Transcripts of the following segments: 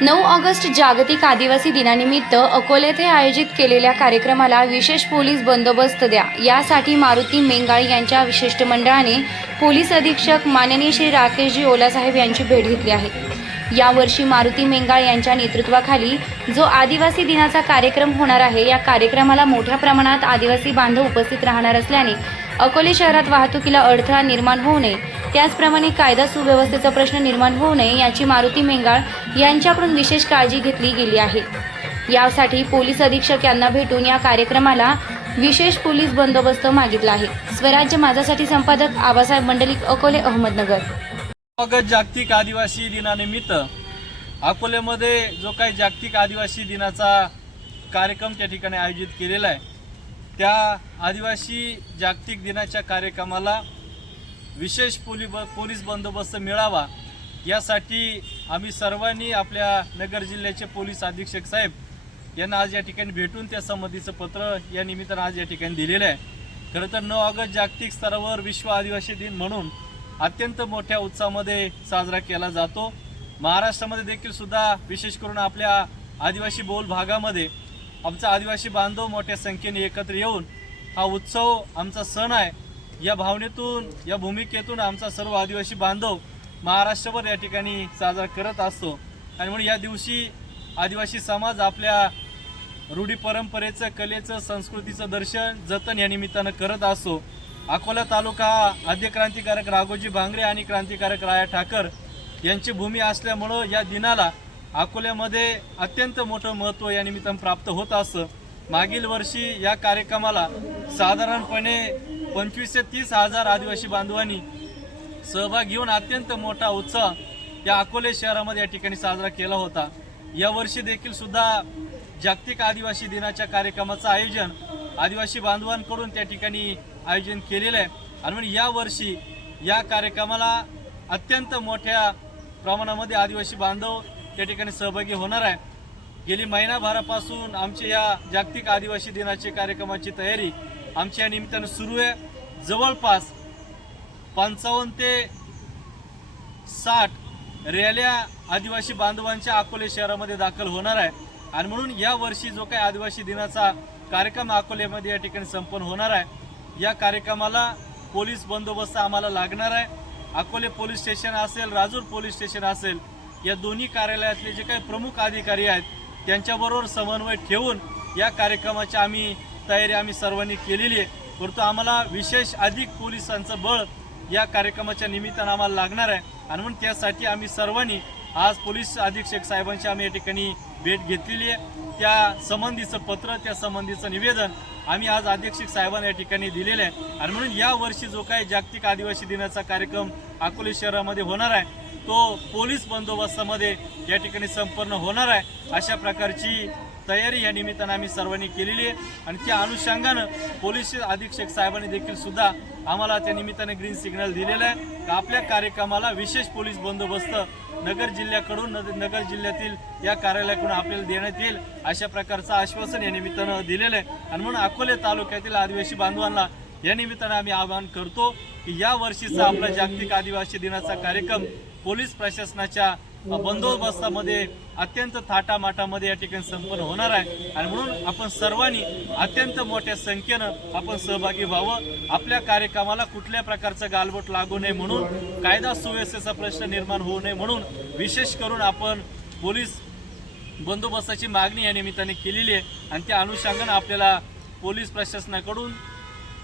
नऊ ऑगस्ट जागतिक आदिवासी दिनानिमित्त अकोले येथे आयोजित केलेल्या कार्यक्रमाला विशेष पोलीस बंदोबस्त द्या. यासाठी मारुती मेंगाळ यांच्या विशिष्ट मंडळाने पोलीस अधीक्षक माननीय श्री राकेशजी ओलासाहेब यांची भेट घेतली आहे. यावर्षी मारुती मेंगाळ यांच्या नेतृत्वाखाली जो आदिवासी दिनाचा कार्यक्रम होणार आहे या कार्यक्रमाला मोठ्या प्रमाणात आदिवासी बांधव उपस्थित राहणार असल्याने अकोले शहरात वाहतुकीला अडथळा निर्माण होऊ नये. त्याचप्रमाणे कायदा सुव्यवस्थेचा प्रश्न निर्माण होऊ नये याची मारुती मेंगाळ यांच्याकडून विशेष काळजी घेतली गेली आहे. यासाठी पोलीस अधीक्षक यांना भेटून या कार्यक्रमाला विशेष पोलीस बंदोबस्त मागितला आहे. स्वराज्य माझ्यासाठी संपादक आबासाहेब मंडलिक अकोले अहमदनगर. ऑगस्ट जागतिक आदिवासी दिनानिमित्त अकोल्यामध्ये जो काही जागतिक आदिवासी दिनाचा कार्यक्रम त्या ठिकाणी आयोजित केलेला आहे त्या आदिवासी जागतिक दिनाच्या कार्यक्रमाला विशेष पोली ब पोलीस बंदोबस्त मिळावा यासाठी आम्ही सर्वांनी आपल्या नगर जिल्ह्याचे पोलीस अधीक्षक साहेब यांना आज या ठिकाणी भेटून त्या संबंधीचं पत्र या निमित्तानं आज या ठिकाणी दिलेलं आहे. खरं तर नऊ ऑगस्ट जागतिक स्तरावर विश्व आदिवासी दिन म्हणून अत्यंत मोठ्या उत्साहामध्ये साजरा केला जातो. महाराष्ट्रामध्ये देखील सुद्धा विशेष करून आपल्या आदिवासी बोल भागामध्ये आमचा आदिवासी बांधव मोठ्या संख्येने एकत्र येऊन हा उत्सव आमचा सण आहे. या भावनेतून या भूमिकेतून आमचा सर्व आदिवासी बांधव महाराष्ट्रभर या ठिकाणी साजरा करत असतो. आणि म्हणून या दिवशी आदिवासी समाज आपल्या रूढी परंपरेचं कलेचं संस्कृतीचं दर्शन जतन या निमित्तानं करत असतो. अकोला तालुका हा आद्य क्रांतिकारक राघोजी भांगरे आणि क्रांतिकारक राया ठाकर यांची भूमी असल्यामुळं या दिनाला अकोल्यामध्ये अत्यंत मोठं महत्त्व या निमित्तानं प्राप्त होत असतं मागील वर्षी या कार्यक्रमाला साधारणपणे पंचवीस ते तीस हजार आदिवासी बांधवांनी सहभाग घेऊन अत्यंत मोठा उत्साह या अकोले शहरामध्ये या ठिकाणी साजरा केला होता. यावर्षी देखील सुद्धा जागतिक आदिवासी दिनाच्या कार्यक्रमाचं आयोजन आदिवासी बांधवांकडून त्या ठिकाणी आयोजन केलेलं आहे. आणि म्हणून यावर्षी या कार्यक्रमाला अत्यंत मोठ्या प्रमाणामध्ये आदिवासी बांधव त्या ठिकाणी सहभागी होणार आहे. गेली महिनाभरापासून आमच्या या जागतिक आदिवासी दिनाचे कार्यक्रमाची तयारी आमच्या या निमित्तानं सुरू आहे. जवळपास पंचावन्न ते साठ रॅल्या आदिवासी बांधवांच्या अकोले शहरामध्ये दाखल होणार आहे. आणि म्हणून या वर्षी जो काही आदिवासी दिनाचा कार्यक्रम अकोल्यामध्ये या ठिकाणी संपन्न होणार आहे या कार्यक्रमाला पोलीस बंदोबस्त आम्हाला लागणार आहे. अकोले पोलीस स्टेशन असेल राजूर पोलीस स्टेशन असेल या दोन्ही कार्यालयातले जे काही प्रमुख अधिकारी आहेत त्यांच्याबरोबर समन्वय ठेवून या कार्यक्रमाची आम्ही तयारी आम्ही सर्वांनी केलेली आहे. परंतु आम्हाला विशेष अधिक पोलिसांचं बळ या कार्यक्रमाच्या निमित्तानं आम्हाला लागणार आहे. आणि म्हणून त्यासाठी आम्ही सर्वांनी आज पोलीस अधीक्षक साहेबांची आम्ही या ठिकाणी भेट घेतलेली आहे. त्या संबंधीचं पत्र त्या संबंधीचं निवेदन आम्ही आज अधीक्षक साहेबांना या ठिकाणी दिलेलं आहे. आणि म्हणून या वर्षी जो काही जागतिक आदिवासी दिनाचा कार्यक्रम अकोले शहरामध्ये होणार आहे तो पोलीस बंदोबस्तामध्ये या ठिकाणी संपन्न होणार आहे. अशा प्रकारची तयारी या निमित्तानं आम्ही सर्वांनी केलेली आहे. आणि त्या अनुषंगानं पोलीस अधीक्षक साहेबांनी देखील सुद्धा आम्हाला त्या निमित्ताने ग्रीन सिग्नल दिलेला आहे. का आपल्या कार्यक्रमाला विशेष पोलीस बंदोबस्त नगर जिल्ह्याकडून नगर जिल्ह्यातील या कार्यालयाकडून आपल्याला देण्यात येईल अशा प्रकारचं आश्वासन या निमित्तानं दिलेलं आहे. आणि म्हणून अकोले तालुक्यातील आदिवासी बांधवांना या निमित्तानं आम्ही आवाहन करतो की या वर्षीचा आपला जागतिक आदिवासी दिनाचा कार्यक्रम पोलीस प्रशासनाच्या बंदोबस्तामध्ये अत्यंत थाटामाटामध्ये या ठिकाणी संपन्न होणार आहे. आणि म्हणून आपण सर्वांनी अत्यंत मोठ्या संख्येनं आपण सहभागी व्हावं. आपल्या कार्यक्रमाला कुठल्या प्रकारचं गालबोट लागू नये म्हणून कायदा सुव्यवस्थेचा प्रश्न निर्माण होऊ नये म्हणून विशेष करून आपण पोलीस बंदोबस्ताची मागणी या निमित्ताने केलेली आहे. आणि त्या अनुषंगानं आपल्याला पोलीस प्रशासनाकडून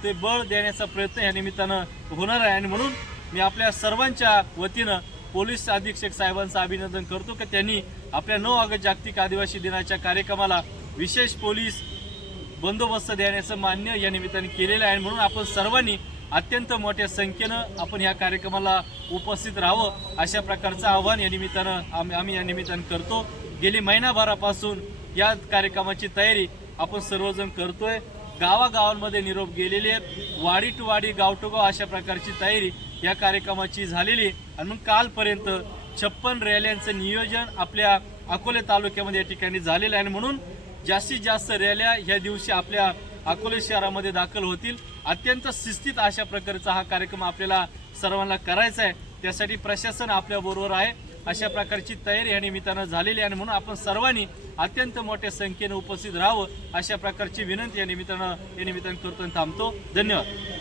ते बळ देण्याचा प्रयत्न या निमित्तानं होणार आहे. आणि म्हणून मी आपल्या सर्वांच्या वतीनं पोलीस अधीक्षक साहेबांचं अभिनंदन करतो की त्यांनी आपल्या नऊ ऑगस्ट जागतिक आदिवासी दिनाच्या कार्यक्रमाला विशेष पोलीस बंदोबस्त देण्याचं मान्य या निमित्ताने केलेलं आहे. आणि म्हणून आपण सर्वांनी अत्यंत मोठ्या संख्येनं आपण या कार्यक्रमाला उपस्थित राहावं अशा प्रकारचं आव्हान या निमित्तानं आम्ही आम्ही या निमित्तानं करतो. गेली महिनाभरापासून या कार्यक्रमाची तयारी आपण सर्वजण करतोय. गावागावांमध्ये निरोप गेलेले आहेत. वाडी टू वाडी गाव टू गाव अशा प्रकारची तयारी या कार्यक्रमाची झालेली आहे. आणि मग कालपर्यंत छप्पन रॅल्यांचं नियोजन आपल्या अकोले तालुक्यामध्ये या ठिकाणी झालेलं आहे. आणि म्हणून जास्तीत जास्त रॅल्या ह्या दिवशी आपल्या अकोले शहरामध्ये दाखल होतील. अत्यंत शिस्तीत अशा प्रकारचा हा कार्यक्रम आपल्याला सर्वांना करायचा आहे. त्यासाठी प्रशासन आपल्याबरोबर आहे. अशा प्रकारची तयारी या निमित्तानं झालेली आहे आणि म्हणून आपण सर्वांनी अत्यंत मोठ्या संख्येने उपस्थित राहावं अशा प्रकारची विनंती या निमित्तानं या निमित्तानं करतो आणि थांबतो. धन्यवाद.